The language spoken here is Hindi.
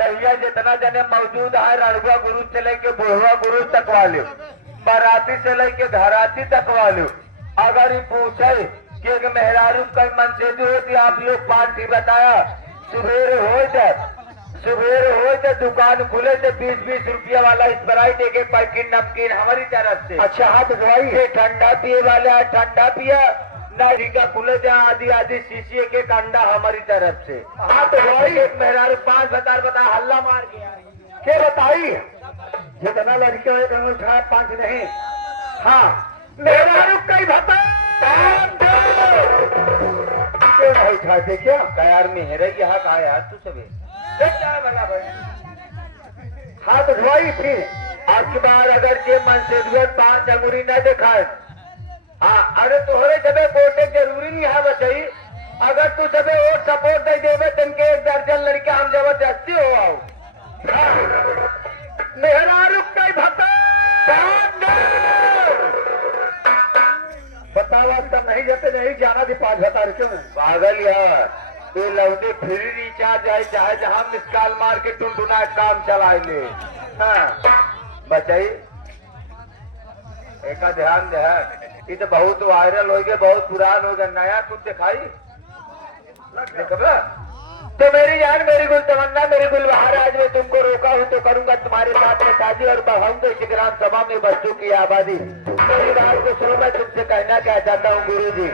भैया जितना जने मौजूद है रणुआ गुरु से लेके बुढ़वा गुरु तक वाले बाराती से लेके घराती तक वाले अगर ये पूछे कि मेहरारू कई मनसेदी होती आप लोग पार्टी बताया सुबेर हो तो दुकान खुले थे 20-20 रुपया वाला स्प्राइट एक पैकेट नमकीन हमारी तरफ से। अच्छा हाथ धोई है ठंडा पिए वाला ठंडा पिया का खुले जा आधी शीशी के अंडा हमारी तरफ से। हाथ धोई एक मेहरारू 5 बता हल्ला मार गया क्या बताई जितना लड़के उठाए 5 नहीं। हाँ मेहरारू कई बता नहीं उठाते क्या यार मेहरा यहाँ कहा यार तू सभी क्या बना भाई हाथ धोई फिर आपकी बार अगर जे मन से 5 अंगूरी न दिखाए। हाँ अरे तोहरे जबे वोटे जरूरी नहीं है बचाई अगर तू सबे वोट सपोर्ट दे देवे तुमके 1 दर्जन लड़के हम जबरदस्ती हो आओ। मेहरारू कई भत्ता बतावा तो नहीं जाते नहीं जाना थी 5 बता क्यों पागल यार तो लौटे फ्री रिचार्ज है चाहे जहां मिस कॉल मार के टुनटुना काम चलाए ले। हाँ बचाई एक ध्यान दे ये तो बहुत वायरल हो गया बहुत पुरान हो गया नया कुछ दिखाई तो मेरी जान मेरी गुल तमन्ना मेरी गुल बहार आज मैं तुमको रोका हूँ तो करूंगा तुम्हारे साथ में शादी और बढ़ाऊंगा इस ग्राम सभा में बच्चों की आबादी। मेरी बात को सुनो मैं तुमसे कहना क्या चाहता हूँ गुरु जी